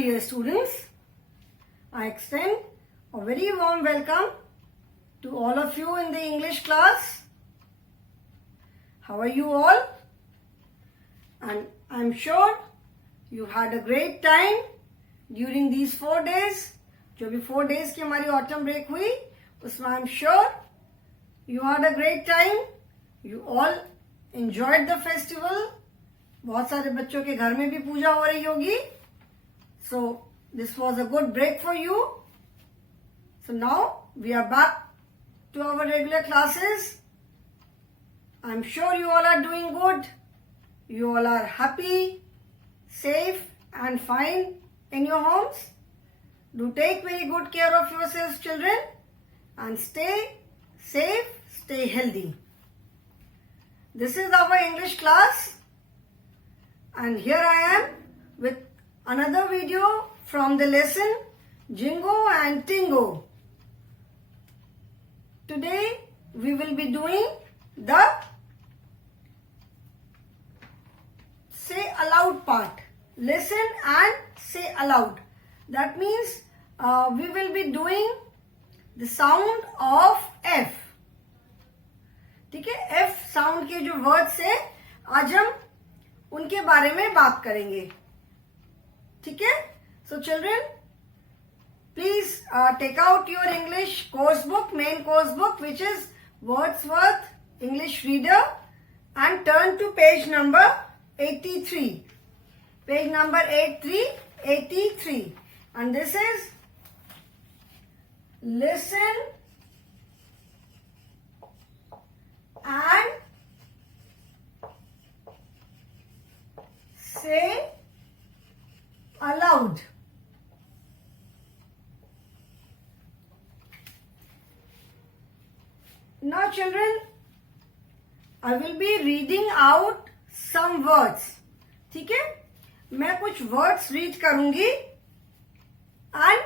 dear students, I extend a very warm welcome to all of you in the English class. How are you all? And I'm sure you had a great time during these 4 days. जो भी 4 days की हमारी autumn break हुई, उसमें I'm sure you had a great time. You all enjoyed the festival. बहुत सारे बच्चों के घर में भी पूजा हो रही होगी. So this was a good break for you. So now we are back to our regular classes. I'm sure you all are doing good. You all are happy, safe and fine in your homes. Do take very good care of yourselves, children, and stay safe, stay healthy. This is our English class, and here I am with another video from the lesson Jingo and Tingo. Today we will be doing the say aloud part. Listen and say aloud. That means we will be doing the sound of F. ठीक है, F sound के जो वर्ड्स है आज हम उनके बारे में बात करेंगे. ठीक है, so children please take out your English course book, main course book which is Wordsworth English reader, and turn to page number 83. Page number 83. And this is listen and say aloud. Now children, I will be reading out some words. ठीक है, मैं कुछ words read करूंगी and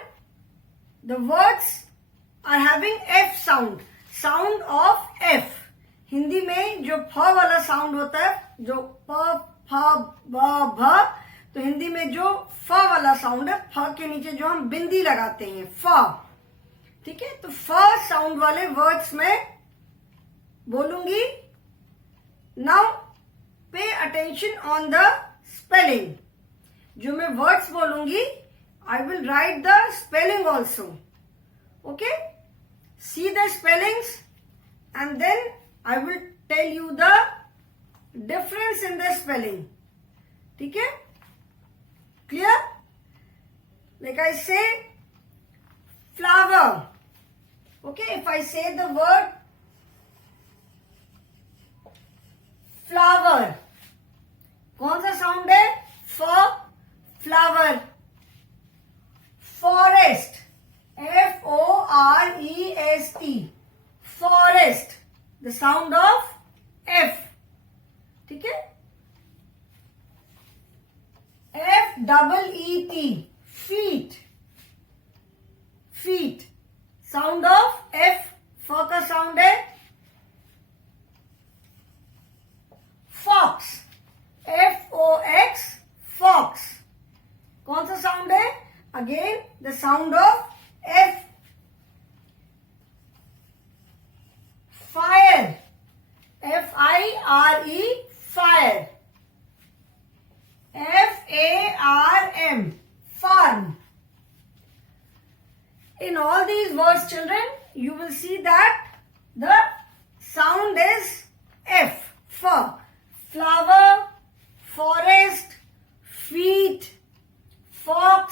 the words are having F sound, sound of F. Hindi में जो फ वाला साउंड होता है, जो प फ ब भ, तो हिंदी में जो फ वाला साउंड है, फ के नीचे जो हम बिंदी लगाते हैं, फ. ठीक है, तो फ साउंड वाले वर्ड्स में बोलूंगी. Now pay attention on the spelling. जो मैं वर्ड्स बोलूंगी, I will write the spelling also. Okay, see the spellings and then I will tell you the difference in the spelling. ठीक है, क्लियर? लाइक आई से flower. Okay, if I से the word flower, कौन सा साउंड है? फ. Flower. Forest, FOREST, forest, the sound of F. ठीक है, FEET, feet. Feet, sound of F. फ का साउंड है. फॉक्स, FOX, फॉक्स, कौन सा साउंड है? Again the sound of F. Fire, FIRE, fire. FARM, farm. In all these words, children, you will see that the sound is F. For flower, forest, feet, fox,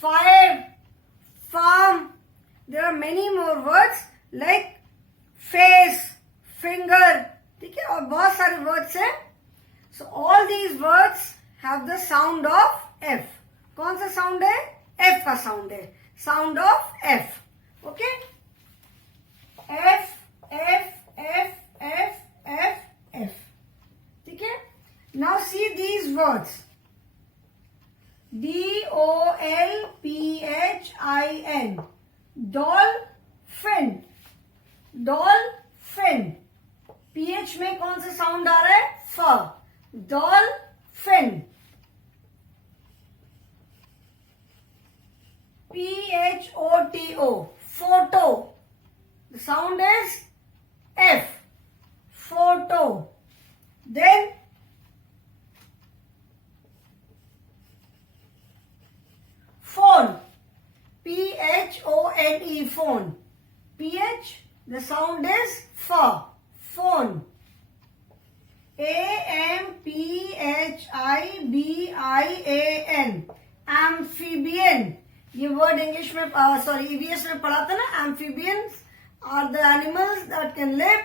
fire, farm. There are many more words like face, finger. ठीक है, और बहुत सारे वर्ड्स हैं. So all these words have the sound of F. कौन सा साउंड है? F का साउंड है. Sound of F. Okay, F F F F F F. ठीक है, now see these words. DOLPHIN, dolphin. dolphin. PH में कौन सा साउंड आ रहा है? फ. dolphin. P-H-O-T-O, photo. The sound is F, photo. Then phone, P-H-O-N-E, phone. P-H, the sound is F, phone. A-M-P-H-I-B-I-A-N, amphibian. ये word English में EVS में पढ़ा था ना. Amphibians are the animals that can live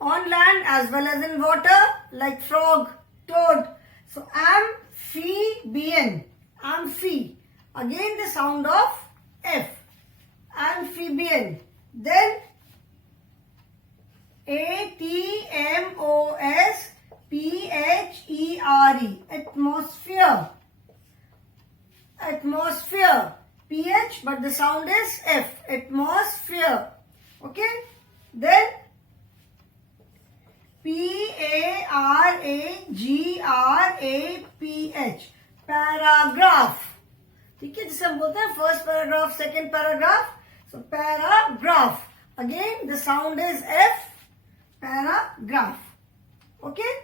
on land as well as in water, like frog, toad. So amphibian, amphi. Again the sound of F, amphibian. Then A-T-M-O-S-P-H-E-R-E, atmosphere. Atmosphere, P-H, but the sound is F, atmosphere. Okay? Then P-A-R-A-G-R-A-P-H, paragraph. ठीक है, जिसे हम बोलते हैं first paragraph, second paragraph. So paragraph. Again, the sound is F, paragraph. Okay?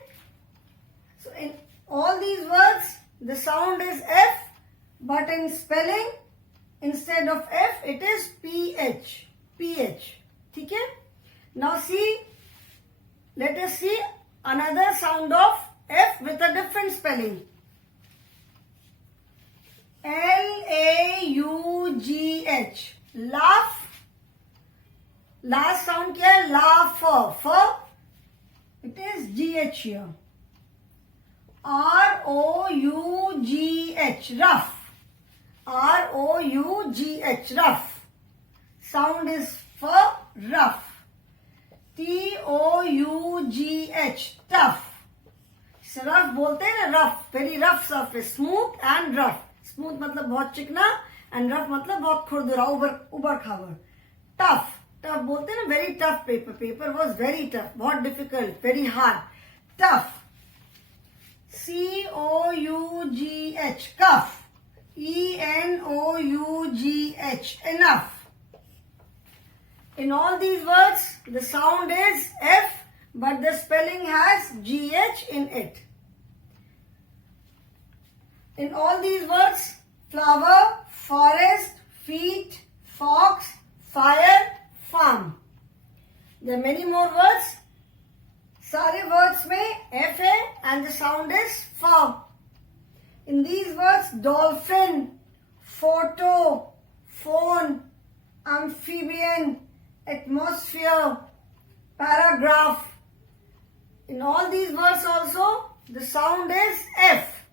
So in all these words, the sound is F, but in spelling, instead of F, it is PH. PH. ठीक है? Now see, let us see another sound of F with a different spelling. L-A-U-G-H, laugh. Last sound क्या है? Laugh. It is G-H here. R-O-U-G-H, rough. R-O-U-G-H, rough. Sound is for rough. T-O-U-G-H, tough. Rough बोलते हैं ना, rough, very rough surface, smooth and rough. Smooth मतलब बहुत चिकना and rough मतलब बहुत खुरदुरा, उबर खाबर. टफ, टफ बोलते हैं ना, very tough paper. Paper was very tough, बहुत difficult, very hard. Tough. C-O-U-G-H, cuff. E-N-O-U-G-H, enough. In all these words, the sound is F, but the spelling has G-H in it. In all these words, flower, forest, feet, fox, fire, farm. There are many more words. सारे words में F है and the sound is farm. In these words, dolphin, photo, phone, amphibian, atmosphere, paragraph. In all these words also, the sound is F.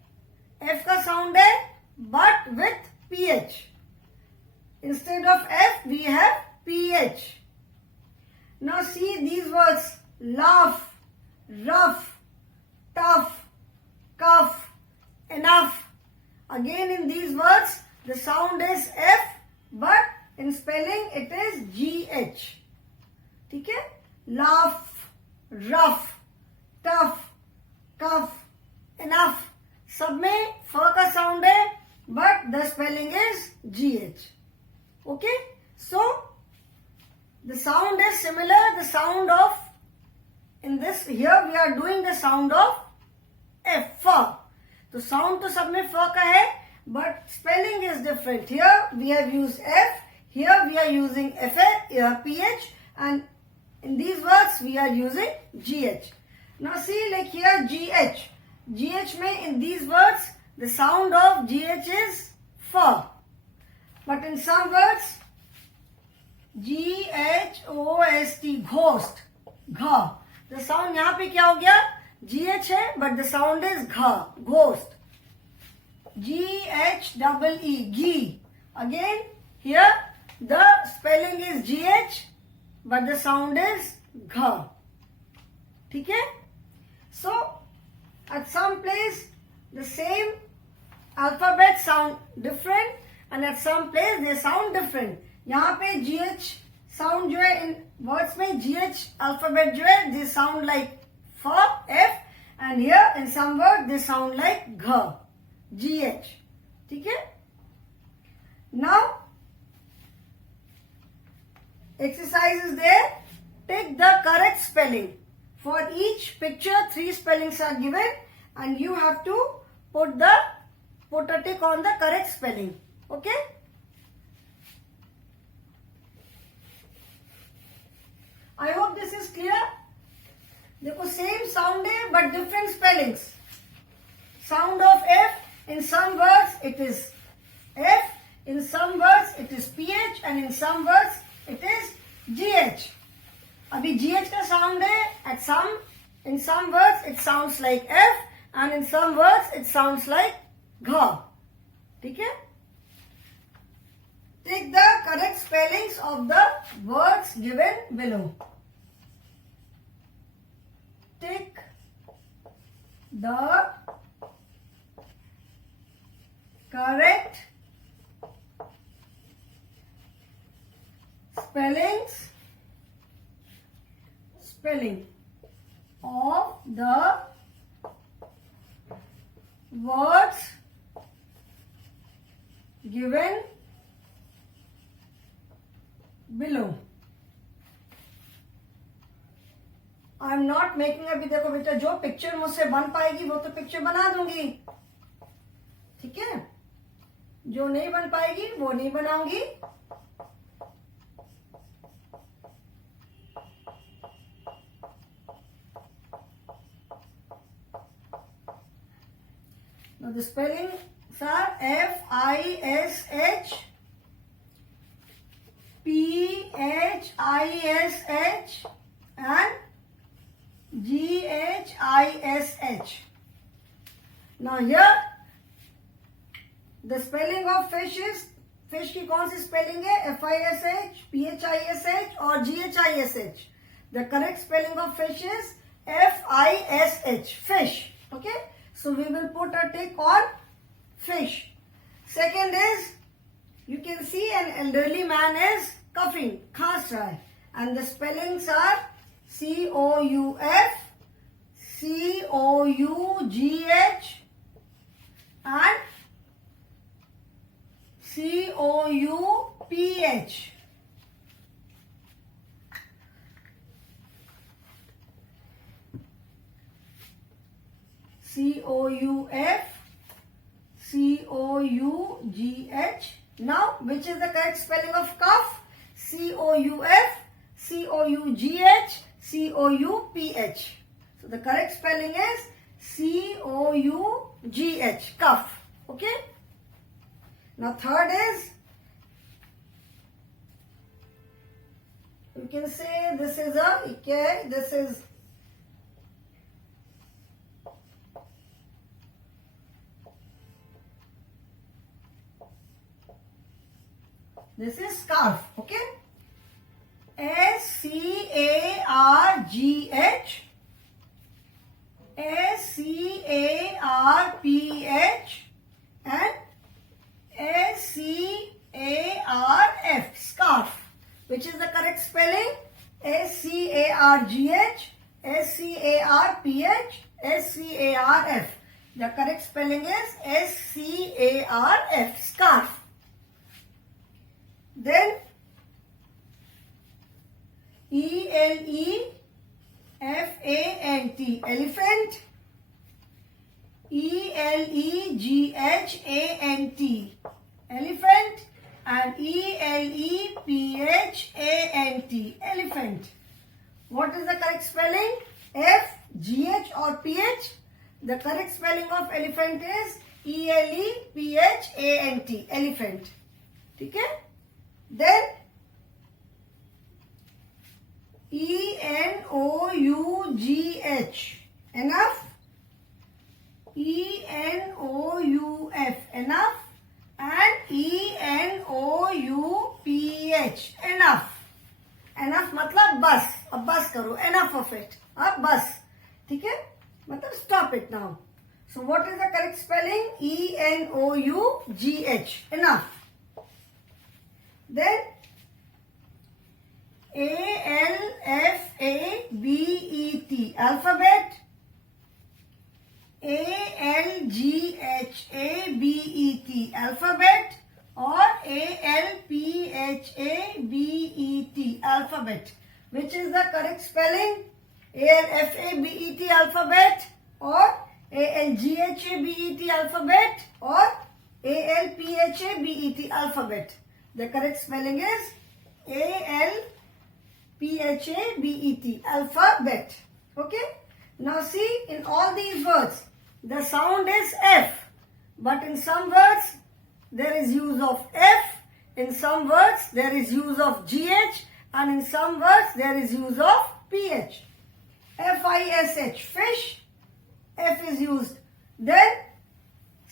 F का sound है, but with PH. Instead of F, we have PH. Now see these words, laugh, rough, tough, cuff, enough. Again in these words, the sound is F, but in spelling it is GH. ठीक है? Laugh, rough, tough, cuff, enough. सब में फ का साउंड है, but the spelling is GH. Okay? So, the sound is similar, the sound of, in this, here we are doing the sound of F, F. तो sound तो सब में फ का है, but spelling is different. Here we have used F, here we are using PH, and in these words we are using GH. Now see, like here GH. GH में in these words, the sound of GH is F. But in some words, GHOST, ghost, घ. The sound यहाँ पे क्या हो गया? GH है, but the sound is घ, ghost. GHEE, ghee. Again, here the spelling is GH, but the sound is घ. ठीक है? So, at some place, the same alphabet sound different, and at some place they sound different. यहाँ पे GH sound जो है in words में GH alphabet जो है, they sound like F, F, and here in some words they sound like G, GH. ठीक है? Now, exercise is there. Take the correct spelling. For each picture, 3 spellings are given and you have to put a tick on the correct spelling. Okay? I hope this is clear. देखो same sound है but different spellings. Sound of F, in some words it is F, in some words it is PH and in some words it is GH. अभी GH का sound है in some words it sounds like F and in some words it sounds like घ. ठीक है? Take the correct spellings of the words given below. Take the correct spelling of the words given below. I am not making अभी देखो बेटा जो पिक्चर मुझसे बन पाएगी वो तो पिक्चर बना दूंगी. ठीक है? जो नहीं बन पाएगी वो नहीं बनाऊंगी. Now the spellings are F-I-S-H, P-H-I-S-H and G-H-I-S-H. Now here the spelling of fish is, fish की कौन सी spelling है? F-I-S-H, P-H-I-S-H और G-H-I-S-H. The correct spelling of fish is F-I-S-H, fish. Okay? So we will put a tick on fish. Second is, you can see an elderly man is coughing, खांस रहा है. And the spellings are C-O-U-F, C-O-U-G-H and C-O-U-P-H. C-O-U-F, C-O-U-G-H. Now, which is the correct spelling of cough? C-O-U-F, C-O-U-G-H, C-O-U-P-H. So, the correct spelling is C-O-U-G-H, cough. Okay? Now, third is, you can say this is a, okay, this is scarf, okay? S-C-A-R-G-H, S-C-A-R-P-H and S-C-A-R-F, scarf. Which is the correct spelling? S-C-A-R-G-H, S-C-A-R-P-H, S-C-A-R-F. The correct spelling is S-C-A-R-F, scarf. Then E-L-E-F-A-N-T, elephant. E-L-E-G-H-A-N-T, elephant. And E-L-E-P-H-A-N-T, elephant. What is the correct spelling? F, G-H or P-H? The correct spelling of elephant is E-L-E-P-H-A-N-T, elephant. Okay? Then E-N-O-U-G-H, enough. E-N-O-U-F, enough. And E-N-O-U-P-H, enough. Enough मतलब बस. अब बस करो. Enough of it. अब बस. ठीक है? मतलब stop it now. So what is the correct spelling? E-N-O-U-G-H, enough. Then A-L-F-A-B-E-T, alphabet. A-L-G-H-A-B-E-T, alphabet. or ALPHABET, alphabet. Which is the correct spelling? ALFABET alphabet or ALGHABET alphabet or ALPHABET alphabet. The correct spelling is ALPHABET alphabet. Okay. Now see, in all these words, the sound is F. But in some words, there is use of F. In some words, there is use of GH. And in some words, there is use of PH. FISH, fish. F is used. Then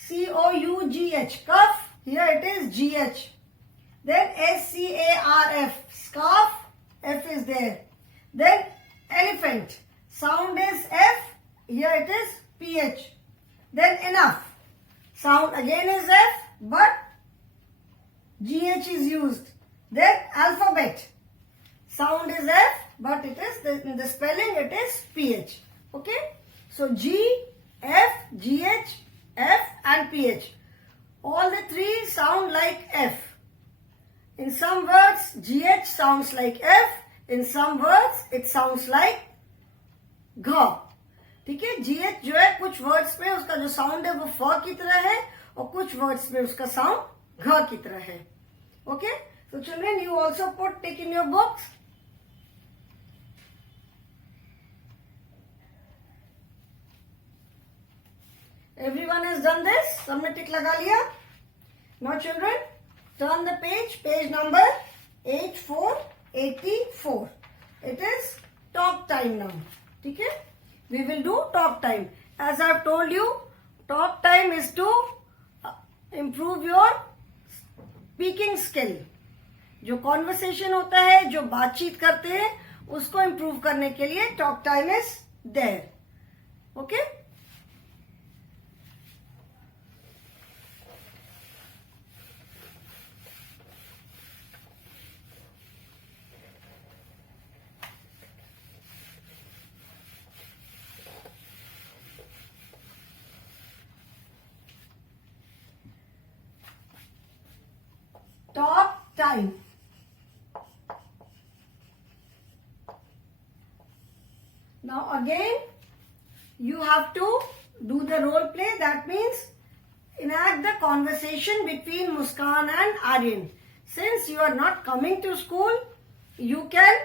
COUGH, cuff. Here it is GH. Then SCARF, scarf. F is there. Then elephant. Sound is F. Here it is PH. Then enough. Sound again is F, but GH is used. Then alphabet. Sound is F, but it is in the spelling it is PH. Okay. So G, F, GH, F and PH. All the three sound like F. In some words, GH sounds like F. In some words, it sounds like घ. ठीक है. GH जो है कुछ वर्ड्स में उसका जो साउंड है वो फ की तरह है और कुछ वर्ड्स में उसका साउंड घ की तरह है. Okay. So children, you also take in your books. Everyone has done this. सबने टिक लगा लिया. Now children, turn the page. Page number 8484. It is talk time now. ठीक है. We will do talk time. As I have told you, talk time is to improve your speaking skill. जो कॉन्वर्सेशन होता है, जो बातचीत करते हैं, उसको इम्प्रूव करने के लिए talk time is there. Okay. Talk time. Now again, you have to do the role play. That means enact the conversation between Muskan and Aryan. Since you are not coming to school, you can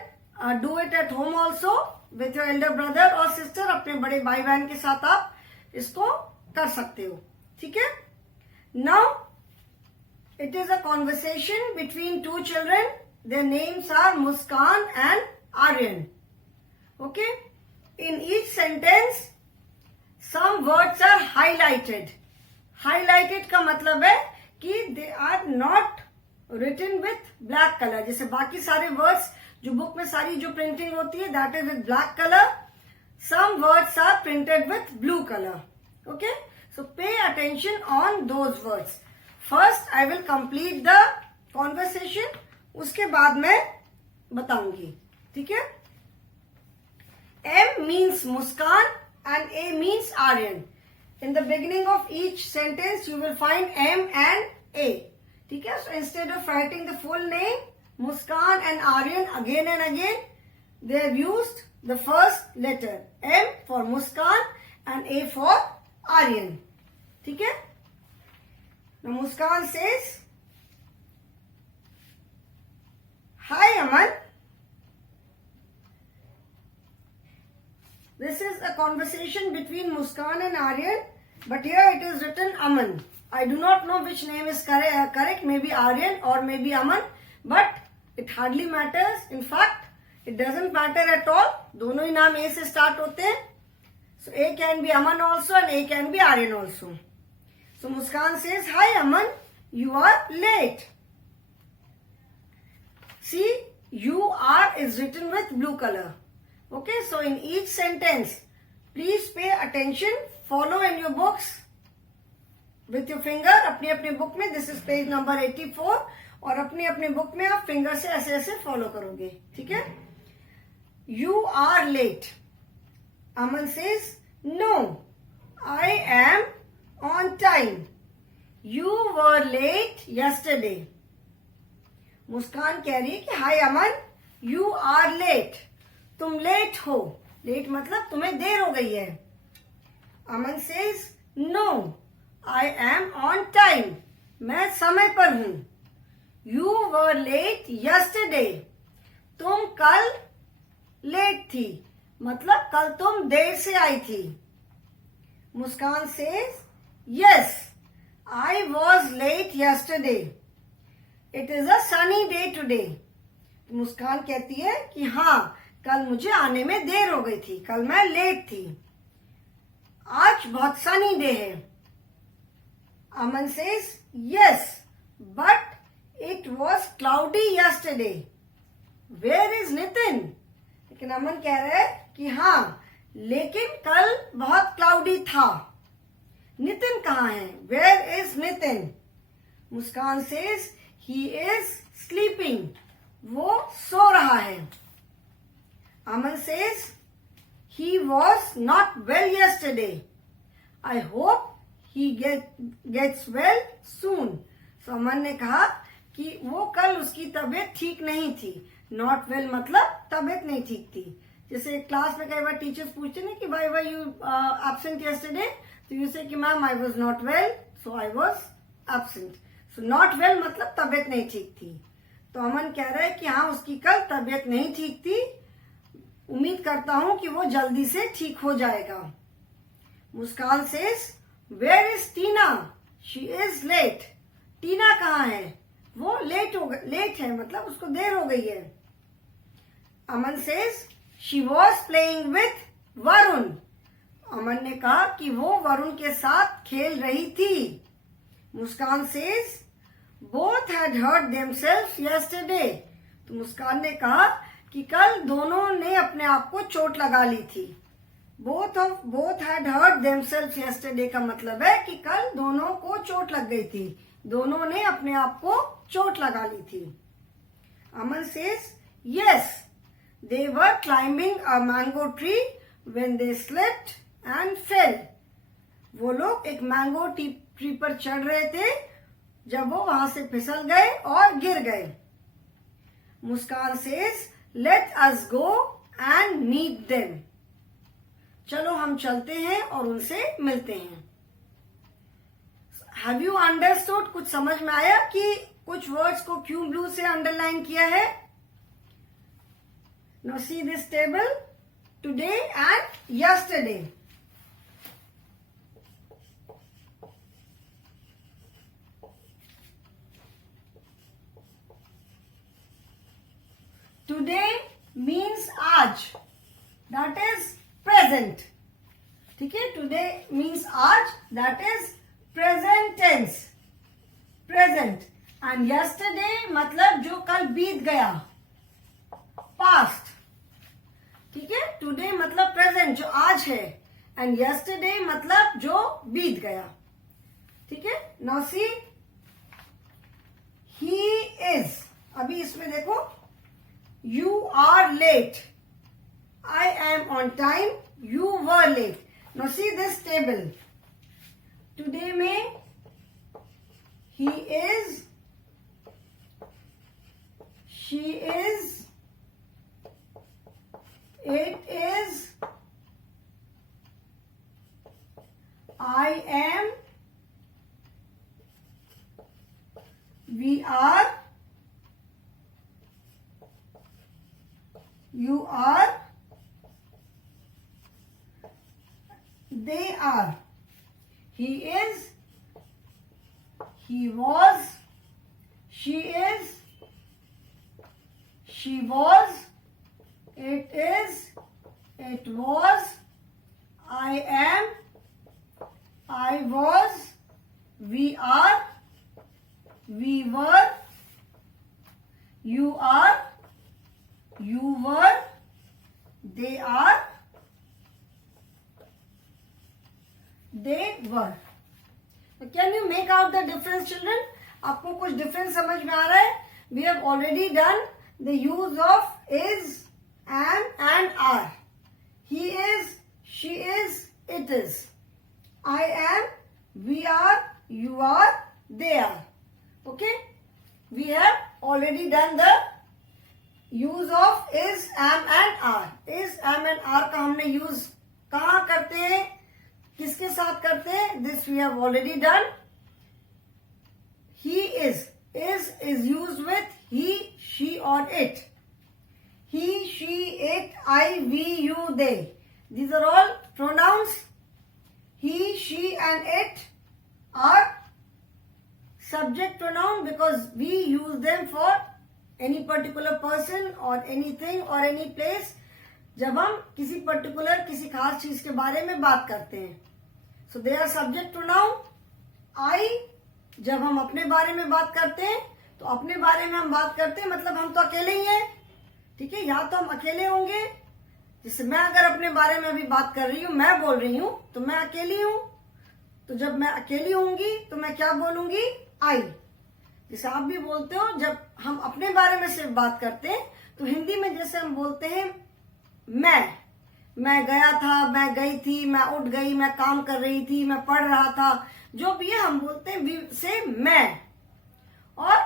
do it at home also with your elder brother or sister. अपने बड़े भाई बहन के साथ आप इसको कर सकते हो. ठीक है. Now it is a conversation between two children. Their names are Muskan and Aryan. Okay. In each sentence, some words are highlighted. Highlighted का मतलब है कि they are not written with black color. जैसे बाकी सारे words जो book में सारी जो printing होती है, that is with black color. Some words are printed with blue color. Okay. So pay attention on those words. First, I will complete the conversation. उसके बाद मैं बताऊंगी. ठीक है. M means Muskan and A means Aryan. In the beginning of each sentence, you will find M and A. ठीक है. So instead of writing the full name, Muskan and Aryan again and again, they have used the first letter. M for Muskan and A for Aryan. ठीक है. Now Muskan says, "Hi Aman." This is a conversation between Muskan and Aryan, but here it is written Aman. I do not know which name is correct, maybe Aryan or maybe Aman, but it hardly matters. In fact, it doesn't matter at all. दोनों ही नाम A से start होते हैं. So A can be Aman also and A can be Aryan also. So Muskan says, "Hi Aman, you are late." See, you are is written with blue color. Okay, so in each sentence, please pay attention. Follow in your books with your finger. अपनी अपनी book में, this is page number 84, और अपनी अपनी book में आप finger से ऐसे ऐसे follow करोगे. ठीक है? You are late. Aman says, "No, I am on time." You were late yesterday. मुस्कान कह रही है कि हाय अमन, you are late. तुम लेट हो. लेट मतलब तुम्हें देर हो गई है. अमन says no, I am on time. मैं समय पर हूं. You were late yesterday. तुम कल लेट थी, मतलब कल तुम देर से आई थी. मुस्कान says yes, I was late yesterday. It is a sunny day today. मुस्कान कहती है कि हाँ, कल मुझे आने में देर हो गई थी, कल मैं लेट थी. आज बहुत सनी डे है. अमन says yes, but it was cloudy yesterday. Where is Nitin? लेकिन अमन कह रहा है कि हाँ, लेकिन कल बहुत क्लाउडी था. नितिन कहाँ है? Where is Nitin? Muskan says he is sleeping. वो सो रहा है. अमन says he was not well yesterday. I hope he gets well soon. So अमन ने कहा कि वो कल उसकी तबीयत ठीक नहीं थी. Not well मतलब तबीयत नहीं ठीक थी. जैसे क्लास में कई बार टीचर्स पूछते ना कि why were you absent yesterday? तो यू से कि ma'am I was not well, so I was absent. So not well मतलब तबीयत नहीं ठीक थी. तो अमन कह रहा है कि हाँ, उसकी कल तबीयत नहीं ठीक थी. उम्मीद करता हूं कि वो जल्दी से ठीक हो जाएगा. Muskan says where is Tina? She is late. Tina कहाँ है? वो लेट है मतलब उसको देर हो गई है. Aman says she was playing with Varun. Aman ने कहा कि वो वरुण के साथ खेल रही थी. Muskan says both had hurt themselves yesterday. तो मुस्कान ने कहा कि कल दोनों ने अपने आप को चोट लगा ली थी. Both had hurt themselves yesterday का मतलब है कि कल दोनों को चोट लग गई थी. दोनों ने अपने आप को चोट लगा ली थी. Aman says yes, they were climbing a mango tree when they slipped and fell. वो लोग एक मैंगो ट्री पर चढ़ रहे थे जब वो वहां से फिसल गए और गिर गए. Muskan says let us go and meet them. चलो हम चलते हैं और उनसे मिलते हैं. Have you understood? कुछ समझ में आया कि कुछ वर्ड्स को क्यों ब्लू से अंडरलाइन किया है? Now see this table, today and yesterday. Today means आज, that is present. ठीक है? Today means आज, that is present tense. Present. And yesterday मतलब जो कल बीत गया, past. ठीक है? टुडे मतलब प्रेजेंट जो आज है, एंड यस्टरडे मतलब जो बीत गया. ठीक है? Now see he is. अभी इसमें देखो, you are late, I am on time, you were late. Now see this table. Today में he is, she is, it is, I am, we are, you are, they are. He is, he was, she is, she was, it is, it was, I am, I was, we are, we were, you are, you were, they are, they were. Can you make out the difference, children? आपको कुछ difference समझ में आ रहा है? We have already done the use of is, am and are. He is, she is, it is. I am, we are, you are, they are. Okay, we have already done the use of is, am and are. Is, am and are का हमने use कहाँ करते हैं, किसके साथ करते हैं? This we have already done. He is used with he, she or it. He, she, it, I, we, you, they. These are all pronouns. He, she and it are subject pronoun because we use them for any particular person or anything or any place जब हम किसी पर्टिकुलर किसी खास चीज के बारे में बात करते हैं. सो दे आर सब्जेक्ट प्रोनाउन. आई जब हम अपने बारे में बात करते हैं तो अपने बारे में हम बात करते हैं मतलब हम तो अकेले ही हैं. ठीक है, या तो हम अकेले होंगे, जैसे मैं अगर अपने बारे में अभी बात कर रही हूँ, मैं बोल रही हूँ तो मैं अकेली हूँ. तो जब मैं अकेली होंगी तो मैं क्या बोलूंगी? आई. जैसे आप भी बोलते हो, जब हम अपने बारे में सिर्फ बात करते हैं तो हिंदी में जैसे हम बोलते हैं मैं गया था, मैं गई थी, मैं उठ गई, मैं काम कर रही थी, मैं पढ़ रहा था, जो भी है हम बोलते हैं वी से मैं. और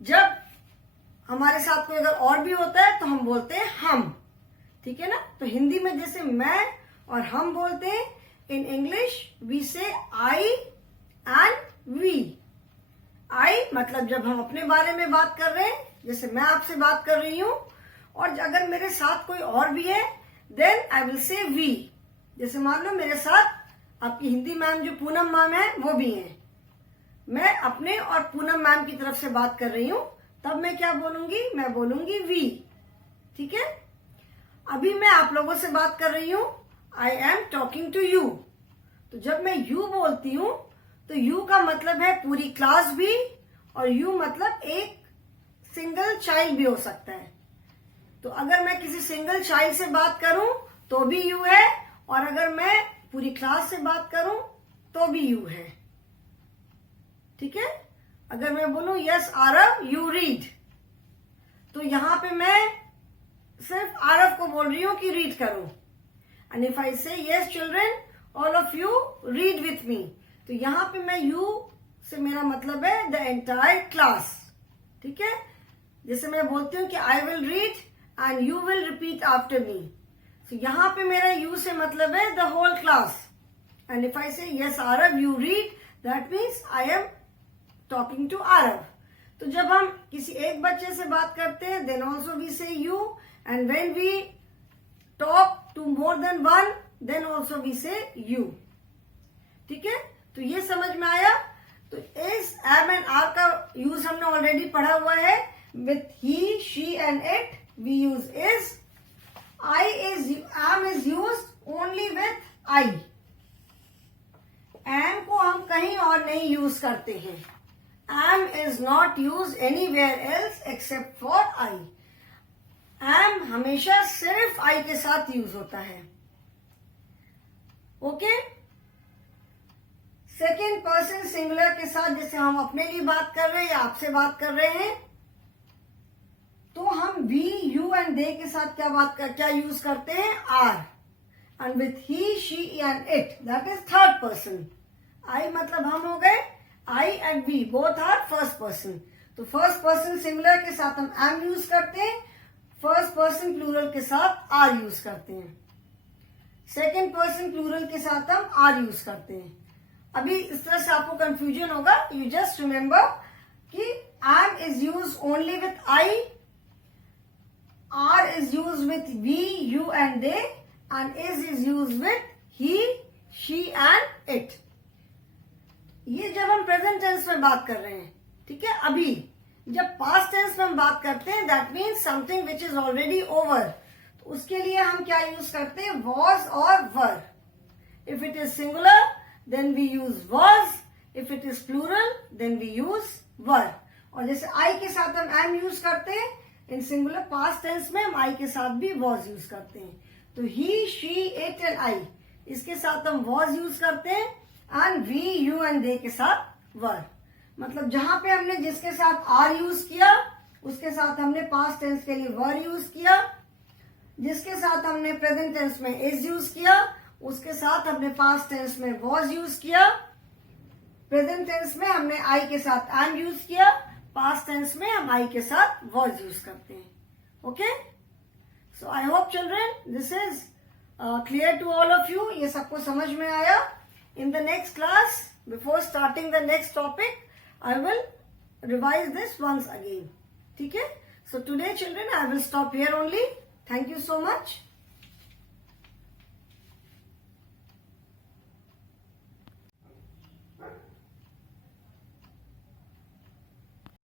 जब हमारे साथ कोई अगर और भी होता है तो हम बोलते हैं हम. ठीक है ना, तो हिंदी में जैसे मैं और हम बोलते हैं, इन इंग्लिश वी से आई एंड वी. आई मतलब जब हम अपने बारे में बात कर रहे हैं, जैसे मैं आपसे बात कर रही हूं, और अगर मेरे साथ कोई और भी है then I will say we. जैसे मान लो मेरे साथ आपकी हिंदी मैम जो पूनम मैम है वो भी है, मैं अपने और पूनम मैम की तरफ से बात कर रही हूं, तब मैं क्या बोलूंगी? मैं बोलूंगी वी. ठीक है, अभी मैं आप लोगों से बात कर रही हूं, I am talking to you. तो जब मैं यू बोलती हूं तो यू का मतलब है पूरी क्लास भी, और यू मतलब एक सिंगल चाइल्ड भी हो सकता है. तो अगर मैं किसी सिंगल चाइल्ड से बात करूं तो भी यू है, और अगर मैं पूरी क्लास से बात करूं तो भी यू है. ठीक है, अगर मैं बोलूं यस आरव यू रीड, तो यहां पे मैं सिर्फ आरव को बोल रही हूं कि रीड करो. And if I say yes children all of you read with me, तो यहां पे मैं यू से मेरा मतलब है द एंटायर क्लास. ठीक है, जैसे मैं बोलती हूँ कि I will read and you will repeat after me, तो यहां पे मेरा यू से मतलब है the whole class. And if I say yes Aarav you read, that means I am talking to Aarav. तो जब हम किसी एक बच्चे से बात करते हैं then also we say you, and when we talk to more than one then also we say you. ठीक है, तो ये समझ में आया. तो इस एम एंड आर का यूज हमने ऑलरेडी पढ़ा हुआ है. With he, she and it we use is. Am is use only with I. Am को हम कहीं और नहीं यूज करते हैं. Am is not use anywhere else except for I. M हमेशा सिर्फ आई के साथ यूज होता है. ओके, सेकेंड पर्सन सिंगुलर के साथ जैसे हम अपने लिए बात कर रहे हैं या आपसे बात कर रहे हैं, तो हम वी, यू एंड दे के साथ क्या यूज करते हैं? Are. And with he, she and it, that is third person. I मतलब हम हो गए, I and we both are first person. तो फर्स्ट पर्सन सिंगुलर के साथ हम एम यूज करते हैं, फर्स्ट पर्सन प्लूरल के साथ आर यूज करते हैं, सेकेंड पर्सन प्लूरल के साथ हम आर यूज करते हैं. अभी इस तरह से आपको कंफ्यूजन होगा. यू जस्ट रिमेंबर कि am is use only with I, are is use with we, you and they, and is use with he, she and it. ये जब हम प्रेजेंट टेंस में बात कर रहे हैं. ठीक है, अभी जब पास्ट टेंस में हम बात करते हैं that means something which is already over, तो उसके लिए हम क्या यूज करते हैं? वॉज और were. If it is singular then we use was, if it is plural then we use were. और जैसे I के साथ हम am यूज करते हैं, इन सिंगुलर पास्ट टेंस में हम I के साथ भी was यूज करते हैं. तो he, she, it and I, इसके साथ हम was यूज करते हैं, and we, you and they के साथ were. मतलब जहां पे हमने जिसके साथ are यूज किया उसके साथ हमने पास्ट टेंस के लिए were यूज किया, जिसके साथ हमने प्रेजेंट टेंस में is यूज किया उसके साथ हमने पास्ट टेंस में was यूज किया, प्रेजेंट टेंस में हमने आई के साथ एंड यूज किया, पास्ट टेंस में हम आई के साथ वॉज यूज करते हैं. Okay, so I hope children this is clear to all of you. ये सबको समझ में आया. In the next class, before starting the next topic, I will revise this once अगेन. ठीक है, so today children I will stop here only. Thank you so much.